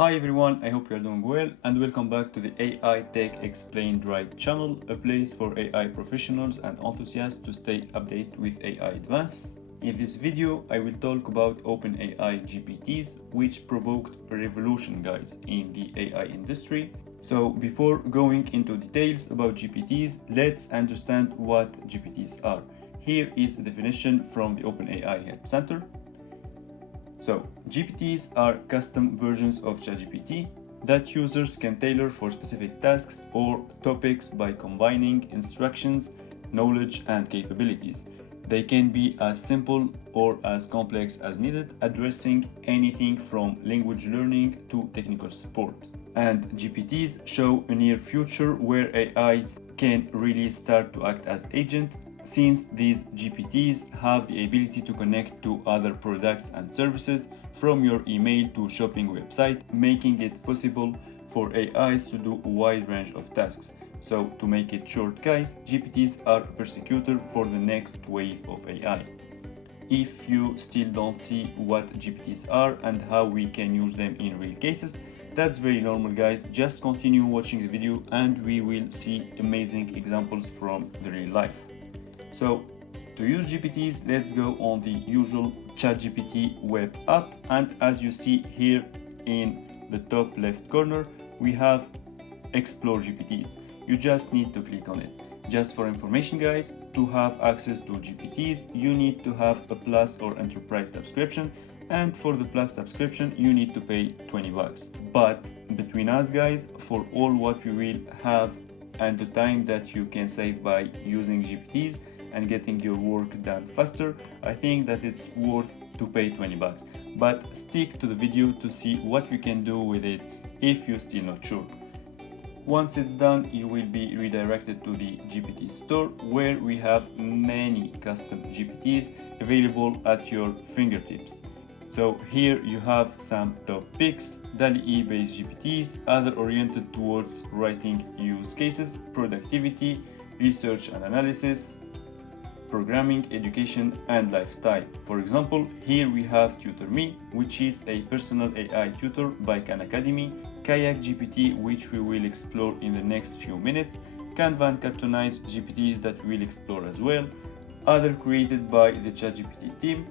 Hi everyone, I hope you are doing well and welcome back to the AI Tech Explained Right channel, a place for AI professionals and enthusiasts to stay updated with AI advance. In this video, I will talk about OpenAI GPTs, which provoked a revolution, guys, in the AI industry. So before going into details about GPTs, let's understand what GPTs are. Here is a definition from the OpenAI Help Center. So, GPTs are custom versions of ChatGPT that users can tailor for specific tasks or topics by combining instructions, knowledge, and capabilities. They can be as simple or as complex as needed, addressing anything from language learning to technical support. And GPTs show a near future where AIs can really start to act as agents, since these GPTs have the ability to connect to other products and services from your email to shopping website, making it possible for AIs to do a wide range of tasks. So to make it short, guys, GPTs are a persecutor for the next wave of AI. If you still don't see what GPTs are and how we can use them in real cases, that's very normal, guys. Just continue watching the video and we will see amazing examples from the real life. So to use GPTs, let's go on the usual ChatGPT web app, and as you see here in the top left corner, we have Explore GPTs. You just need to click on it. Just for information, guys, to have access to GPTs, you need to have a Plus or Enterprise subscription, and for the Plus subscription, you need to pay $20. But between us, guys, for all what we will have and the time that you can save by using GPTs and getting your work done faster, I think that it's worth to pay $20. But stick to the video to see what we can do with it if you're still not sure. Once it's done, you will be redirected to the GPT store, where we have many custom GPTs available at your fingertips. So here you have some top picks: DALL-E based GPTs, other oriented towards writing use cases, productivity, research and analysis, programming, education, and lifestyle. For example, here we have TutorMe, which is a personal AI tutor by Khan Academy, Kayak GPT, which we will explore in the next few minutes, Canva and Cartoonize GPTs that we'll explore as well, other created by the ChatGPT team,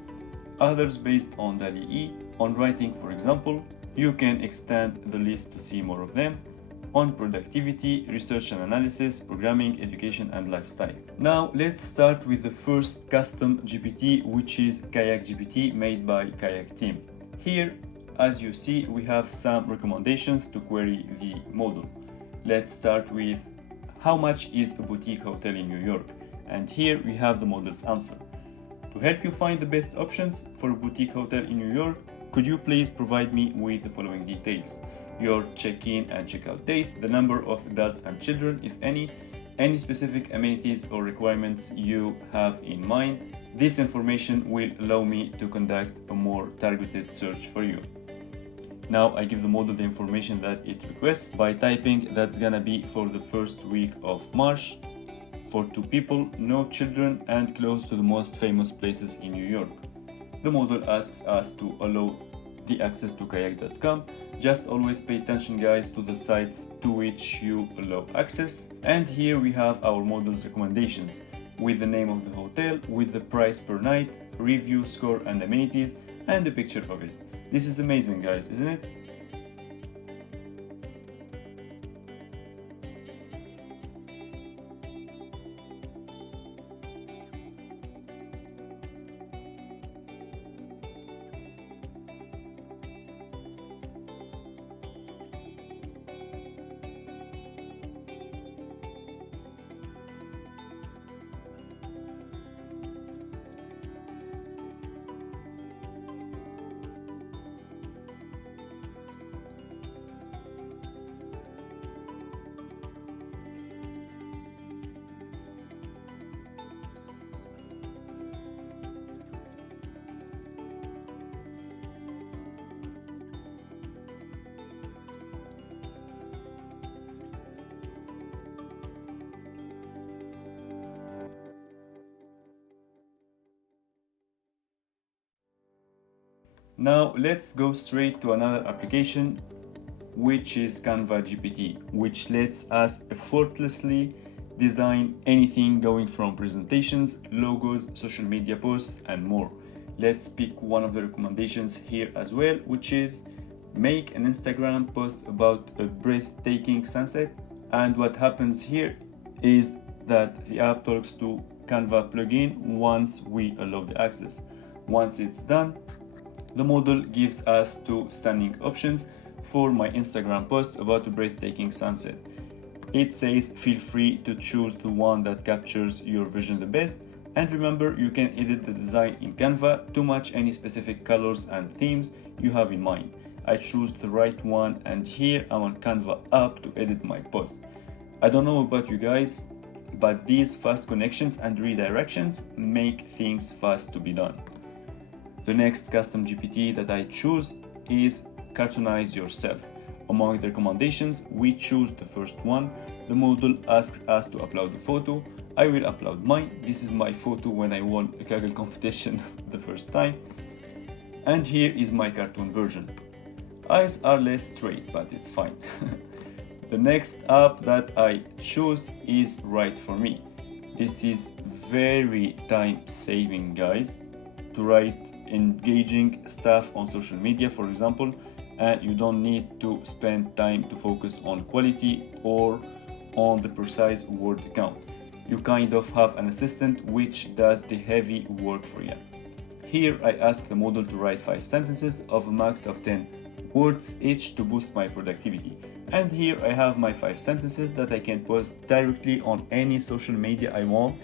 others based on DALL-E, on writing, for example. You can extend the list to see more of them, on productivity, research and analysis, programming, education, and lifestyle. Now let's start with the first custom GPT, which is Kayak GPT, made by Kayak team. Here, as you see, we have some recommendations to query the model. Let's start with how much is a boutique hotel in New York? And here we have the model's answer. To help you find the best options for a boutique hotel in New York, could you please provide me with the following details: your check-in and check-out dates, the number of adults and children, if any specific amenities or requirements you have in mind. This information will allow me to conduct a more targeted search for you. Now I give the model the information that it requests by typing that's gonna be for the first week of March, for 2 people, no children, and close to the most famous places in New York. The model asks us to allow the access to kayak.com. Just always pay attention, guys, to the sites to which you allow access. And here we have our model's recommendations with the name of the hotel, with the price per night, review score and amenities, and a picture of it. This is amazing, guys, isn't it? Now let's go straight to another application which is Canva GPT, which lets us effortlessly design anything going from presentations, logos, social media posts, and more. Let's pick one of the recommendations here as well, which is make an Instagram post about a breathtaking sunset. And what happens here is that the app talks to Canva plugin once we allow the access. Once it's done, the model gives us two stunning options for my Instagram post about a breathtaking sunset. It says feel free to choose the one that captures your vision the best, and remember you can edit the design in Canva to match any specific colors and themes you have in mind. I choose the right one, and here I'm on Canva app to edit my post. I don't know about you guys, but these fast connections and redirections make things fast to be done. The next custom GPT that I choose is cartoonize yourself. Among the recommendations, we choose the first one. The model asks us to upload a photo. I will upload mine. This is my photo when I won a kayak competition the first time. And here is my cartoon version. Eyes are less straight, but it's fine. The next app that I choose is Right For Me. This is very time saving, guys, to write engaging stuff on social media, for example, and you don't need to spend time to focus on quality or on the precise word count. You kind of have an assistant which does the heavy work for you. Here I ask the model to write 5 sentences of a max of 10 words each to boost my productivity. And here I have my 5 sentences that I can post directly on any social media I want.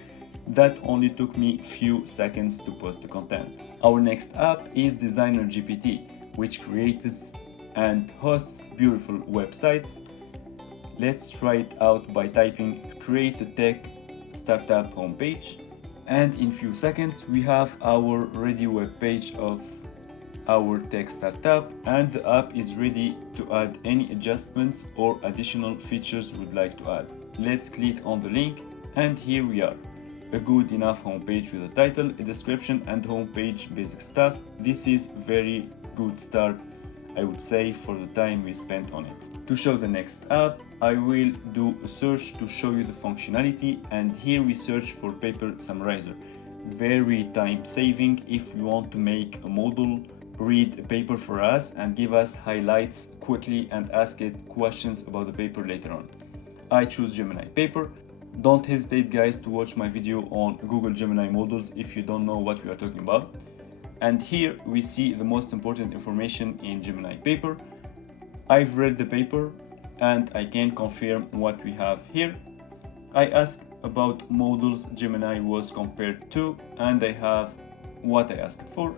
That only took me few seconds to post the content. Our next app is Designer GPT, which creates and hosts beautiful websites. Let's try it out by typing create a tech startup homepage. And in few seconds we have our ready web page of our tech startup, and the app is ready to add any adjustments or additional features we'd like to add. Let's click on the link, and here we are. A good enough homepage with a title, a description, and homepage basic stuff. This is very good start, I would say, for the time we spent on it. To show the next app, I will do a search to show you the functionality, and here we search for paper summarizer. Very time saving if we want to make a model read a paper for us and give us highlights quickly and ask it questions about the paper later on. I choose Gemini paper. Don't hesitate, guys, to watch my video on Google Gemini models if you don't know what we are talking about. And here we see the most important information in Gemini paper. I've read the paper and I can confirm what we have here. I ask about models Gemini was compared to, and I have what I asked for.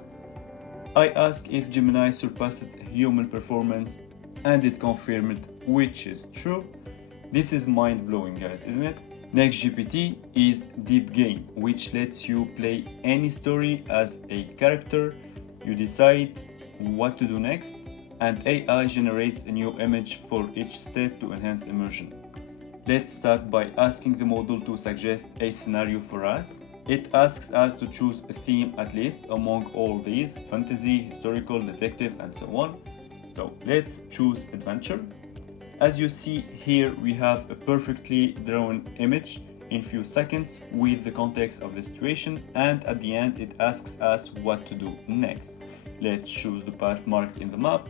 I ask if Gemini surpassed human performance, and it confirmed, which is true. This is mind-blowing, guys, isn't it? Next GPT is Deep Game, which lets you play any story as a character. You decide what to do next, and AI generates a new image for each step to enhance immersion. Let's start by asking the model to suggest a scenario for us. It asks us to choose a theme at least among all these: fantasy, historical, detective, and so on. So let's choose adventure. As you see here, we have a perfectly drawn image in few seconds with the context of the situation, and at the end it asks us what to do next. Let's choose the path marked in the map,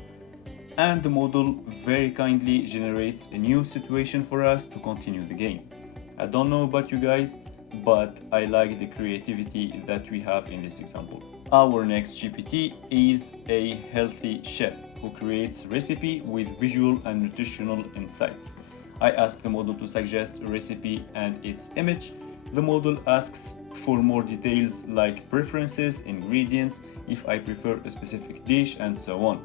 and the model very kindly generates a new situation for us to continue the game. I don't know about you guys, but I like the creativity that we have in this example. Our next GPT is a healthy chef who creates recipe with visual and nutritional insights. I ask the model to suggest a recipe and its image. The model asks for more details like preferences, ingredients, if I prefer a specific dish, and so on.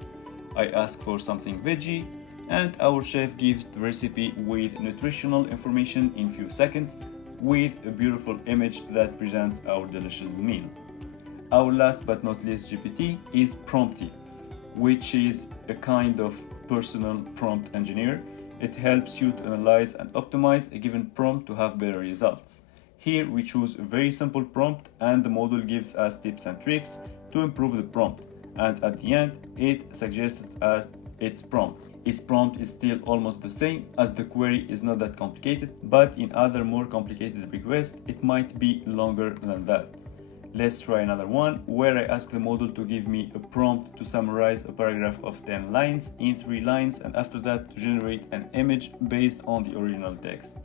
I ask for something veggie, and our chef gives the recipe with nutritional information in few seconds with a beautiful image that presents our delicious meal. Our last but not least GPT is Prompty, which is a kind of personal prompt engineer. It helps you to analyze and optimize a given prompt to have better results. Here we choose a very simple prompt, and the model gives us tips and tricks to improve the prompt. And at the end, it suggests us its prompt. Its prompt is still almost the same, as the query is not that complicated, but in other more complicated requests it might be longer than that. Let's try another one where I ask the model to give me a prompt to summarize a paragraph of 10 lines in 3 lines, and after that to generate an image based on the original text.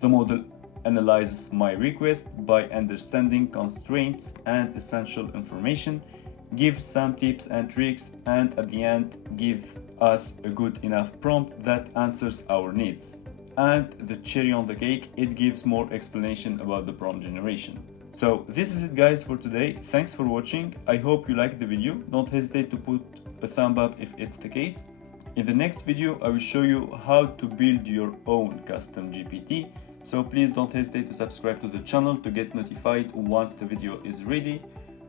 The model analyzes my request by understanding constraints and essential information, gives some tips and tricks, and at the end gives us a good enough prompt that answers our needs. And the cherry on the cake, it gives more explanation about the prompt generation. So this is it guys for today. Thanks for watching. I hope you liked the video. Don't hesitate to put a thumb up if it's the case. In the next video I will show you how to build your own custom GPT. So please don't hesitate to subscribe to the channel to get notified once the video is ready.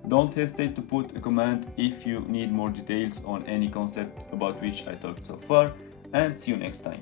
Don't hesitate to put a comment if you need more details on any concept about which I talked so far, and see you next time.